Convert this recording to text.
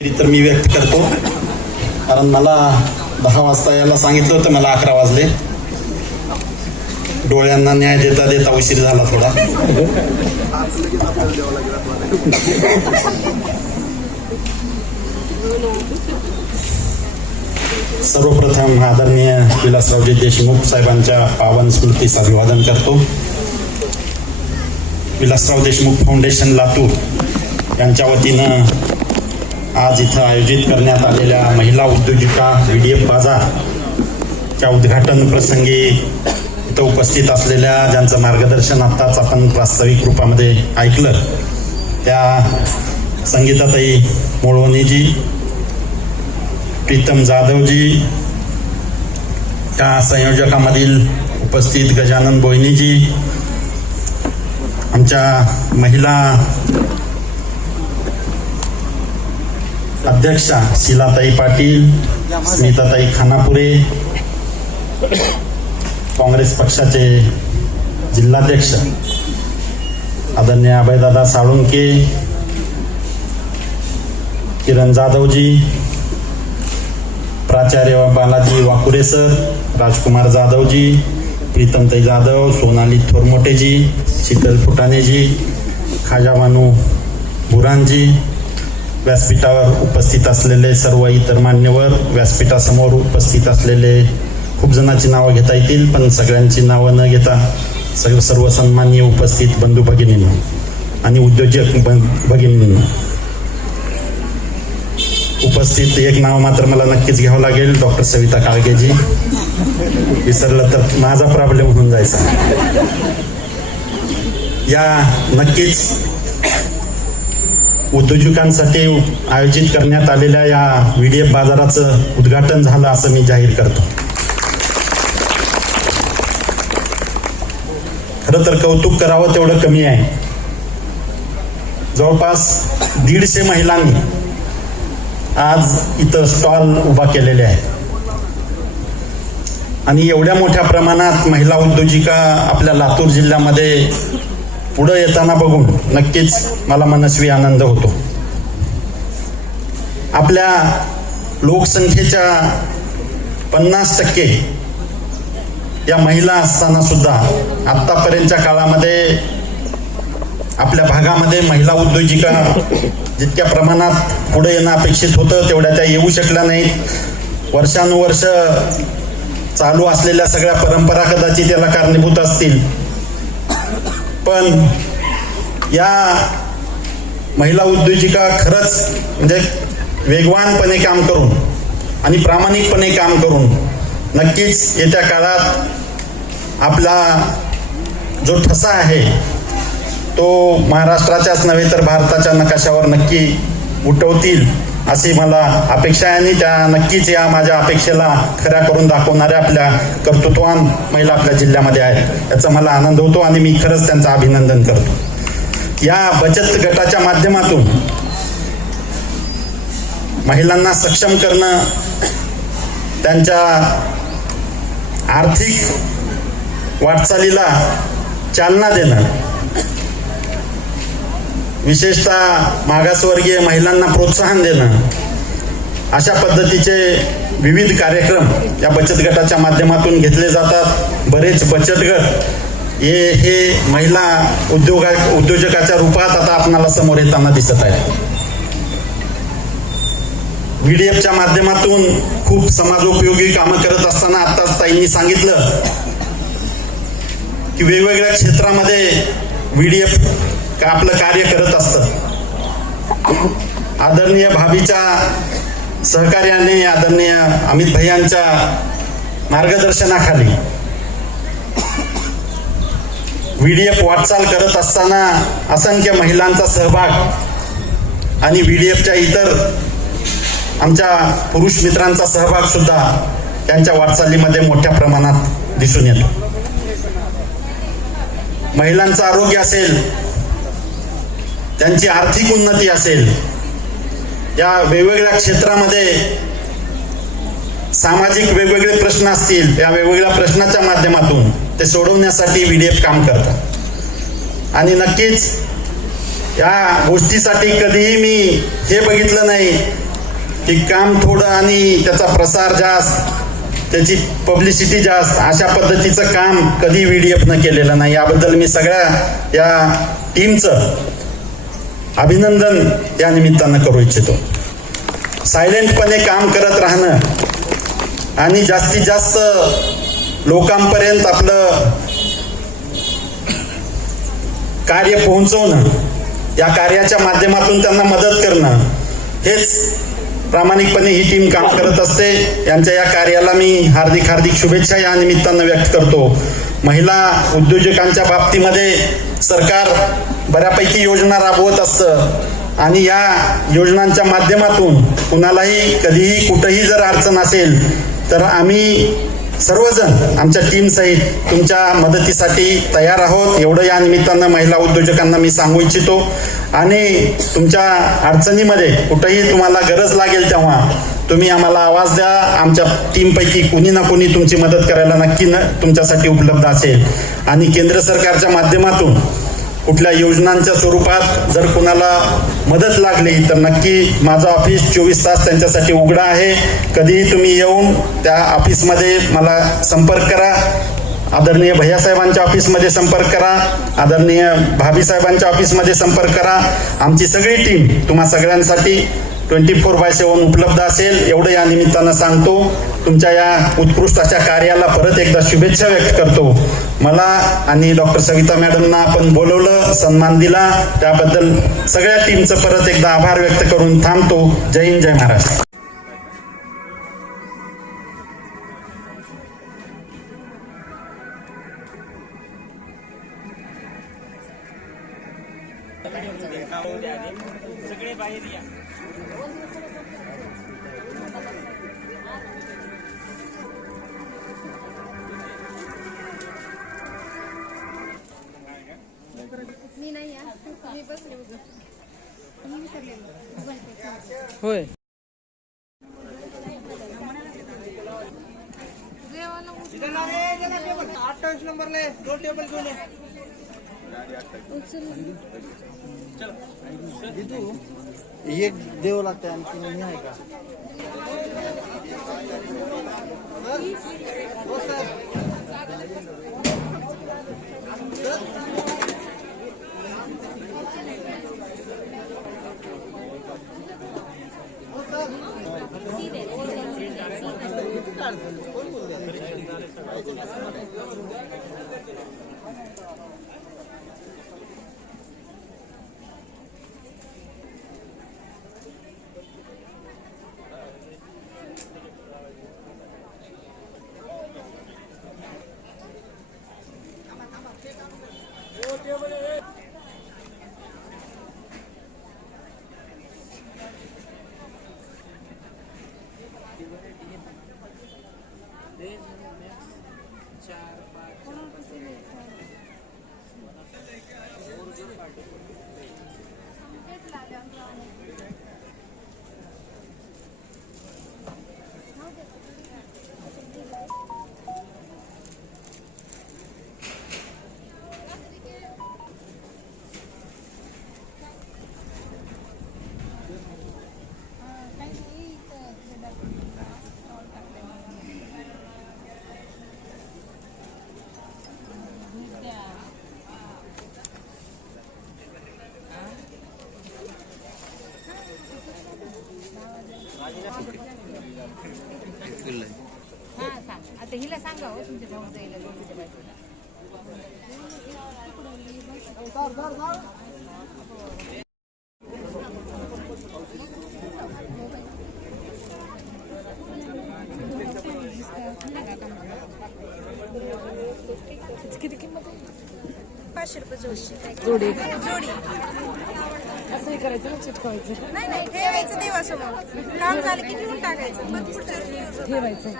तर मी व्यक्त करतो. कारण मला दहा वाजता यायला सांगितलं होतं मला अकरा वाजले. डोळ्यांना न्याय देता देता उशीर झाला थोडा. सर्वप्रथम आदरणीय विलासरावजी देशमुख साहेबांच्या पावन स्मृतीस अभिवादन करतो. विलासराव देशमुख फाउंडेशन लातूर यांच्या वतीनं आज इथं आयोजित करण्यात आलेल्या महिला उद्योजिका व्ही डी एफ बाजारच्या उद्घाटन प्रसंगी इथं उपस्थित असलेल्या ज्यांचं मार्गदर्शन आत्ताच आपण प्रास्ताविक रूपामध्ये ऐकलं त्या संगीताताई मोळवणीजी प्रीतम जाधवजी त्या संयोजकामधील उपस्थित गजानन बोयनीजी आमच्या महिला अध्यक्षा शिलाताई पाटील स्मिताताई खानापुरे काँग्रेस पक्षाचे जिल्हाध्यक्ष आदरणीय अभयदादा साळुंके किरण जाधवजी प्राचार्य बालाजी वाकुरे सर राजकुमार जाधवजी प्रीतमताई जाधव सोनाली थोरमोटेजी शीतल फुटाणेजी खाजाबानू बुरानजी व्यासपीठावर उपस्थित असलेले सर्व इतर मान्यवर व्यासपीठासमोर उपस्थित असलेले खूप जणांची नावं घेता येतील पण सगळ्यांची नावं न घेता सगळं सर्व सन्मान्य उपस्थित बंधू भगिनींनो आणि उद्योजक ब- उपस्थित एक नाव मात्र मला नक्कीच घ्यावं लागेल डॉक्टर सविता काळगेजी. विसरलं तर माझा प्रॉब्लेम होऊन जायचा. या नक्कीच उद्योजकांसाठी आयोजित करण्यात आलेल्या या व्हीडीएफ बाजाराचं उद्घाटन झालं असं मी जाहीर करतो. खरं तर कौतुक करावं तेवढं कमी आहे. जवळपास दीडशे महिलांनी आज इथं स्टॉल उभा केलेले आहे आणि एवढ्या मोठ्या प्रमाणात महिला उद्योजिका आपल्या लातूर जिल्ह्यामध्ये पुढं येताना बघून नक्कीच मला मनस्वी आनंद होतो. आपल्या लोकसंख्येच्या पन्नास टक्के या महिला असताना सुद्धा आतापर्यंतच्या काळामध्ये आपल्या भागामध्ये महिला उद्योजिका जितक्या प्रमाणात पुढे येणं अपेक्षित होतं तेवढ्या त्या येऊ शकल्या नाहीत. वर्षानुवर्ष चालू असलेल्या सगळ्या परंपरा कदाचित त्याला कारणीभूत असतील. पण या महिला उद्योजिका खरंच म्हणजे वेगवानपणे काम करून आणि प्रामाणिकपणे काम करून नक्कीच येत्या काळात आपला जो ठसा आहे तो महाराष्ट्राच्याच नव्हे तर भारताच्या नकाशावर नक्की उठवतील. अशी मला अपेक्षा आहे आणि त्या नक्कीच या माझ्या अपेक्षेला खऱ्या करून दाखवणाऱ्या आपल्या कर्तृत्वान महिला आपल्या जिल्ह्यामध्ये आहेत. याचा मला आनंद होतो आणि मी खरंच त्यांचं अभिनंदन करतो. या बचत गटाच्या माध्यमातून महिलांना सक्षम करणं त्यांच्या आर्थिक वाटचालीला चालना देणं विशेषतः मागासवर्गीय महिलांना प्रोत्साहन देणं अशा पद्धतीचे विविध कार्यक्रम या बचत गटाच्या माध्यमातून घेतले जातात. बरेच बचत गट हे हे महिला उद्योगा उद्योजकाच्या रूपात आता आपणाला समोर येताना दिसत आहे व्हीडीएफच्या माध्यमातून खूप समाजोपयोगी कामं करत असताना आत्ताच ताईंनी सांगितलं की वेगवेगळ्या क्षेत्रामध्ये व्हीडीएफ का आपलं कार्य करत असतं? आदरणीय भाभीच्या सहकार्याने आदरणीय अमित भैयांच्या मार्गदर्शनाखाली व्हीडीएफ वाटचाल करत असताना असंख्य महिलांचा सहभाग आणि व्हीडीएफच्या इतर आमच्या पुरुष मित्रांचा सहभाग सुद्धा त्यांच्या वाटचालीमध्ये मोठ्या प्रमाणात दिसून येतो. महिलांचं आरोग्य असेल त्यांची आर्थिक उन्नती असेल या वेगवेगळ्या क्षेत्रामध्ये सामाजिक वेगवेगळे प्रश्न असतील या वेगवेगळ्या प्रश्नाच्या माध्यमातून ते सोडवण्यासाठी व्हीडीएफ काम करतात. आणि नक्कीच या गोष्टीसाठी कधीही मी हे बघितलं नाही की काम थोडं आणि त्याचा प्रसार जास्त त्याची पब्लिसिटी जास्त अशा पद्धतीचं काम कधी व्ही डी एफनं केलेलं नाही. याबद्दल मी सगळ्या या टीमचं अभिनंदन या निमित्तानं करू इच्छितो. सायलेंटपणे काम करत राहणं आणि जास्तीत जास्त लोकांपर्यंत आपलं कार्य पोहोचवणं या कार्याच्या माध्यमातून त्यांना मदत करणं हेच प्रामाणिकपणे ही टीम काम करत असते. यांच्या या कार्याला मी हार्दिक हार्दिक शुभेच्छा या निमित्तानं व्यक्त करतो. महिला उद्योजकांच्या बाबतीमध्ये सरकार बऱ्यापैकी योजना राबवत असतं. आणि या योजनांच्या माध्यमातून कुणालाही कधीही कुठंही जर अडचण असेल तर आम्ही सर्वजण आमच्या टीमसहित तुमच्या मदतीसाठी तयार आहोत. एवढं या निमित्तानं महिला उद्योजकांना मी सांगू इच्छितो. आणि तुमच्या अडचणीमध्ये कुठंही तुम्हाला गरज लागेल तेव्हा तुम्ही आम्हाला आवाज द्या. आमच्या टीमपैकी कुणी ना कुणी तुमची मदत करायला नक्की न तुमच्यासाठी उपलब्ध असेल. आणि केंद्र सरकारच्या माध्यमातून कुठल्या योजनांच्या स्वरूपात जर कुणाला मदत लागली तर नक्की माझं ऑफिस चोवीस तास त्यांच्यासाठी उघडं आहे. कधीही तुम्ही येऊन त्या ऑफिसमध्ये मला संपर्क करा. आदरणीय भैयासाहेबांच्या ऑफिसमध्ये संपर्क करा. आदरणीय भाभी साहेबांच्या ऑफिसमध्ये संपर्क करा. आमची सगळी टीम तुम्हा सगळ्यांसाठी ट्वेंटी फोर बाय सेवन उपलब्ध असेल. एवढं या निमित्तानं सांगतो. तुमच्या या उत्कृष्ट अशा कार्याला परत एकदा शुभेच्छा व्यक्त करतो. मला आणि डॉक्टर सविता मॅडमना आपण बोलवलं सन्मान दिला. त्याबद्दल सगळ्या टीमचं परत एकदा आभार व्यक्त करून थांबतो. जय हिंद जय महाराष्ट्र. मी नाही मी बसले मी विसरले होय जेवायला अठ्ठावीस नंबरला दोन टेबल घेऊन ये. एक देव लागते आणखी नाही आहे का? हो, कोण हा सांग. आता हिला सांगा हो तुमच्या भाऊ दोघीच्या बायकोला किती किंमत आहे? पाचशे रुपये जोडी जोडी. जोडी. असंही करायचं ना चिटकवायचं. नाही नाही ठेवायचं देवासमोर. काम झालं की ठेवून टाकायचं. मग पुढच्या. ठेवायचं.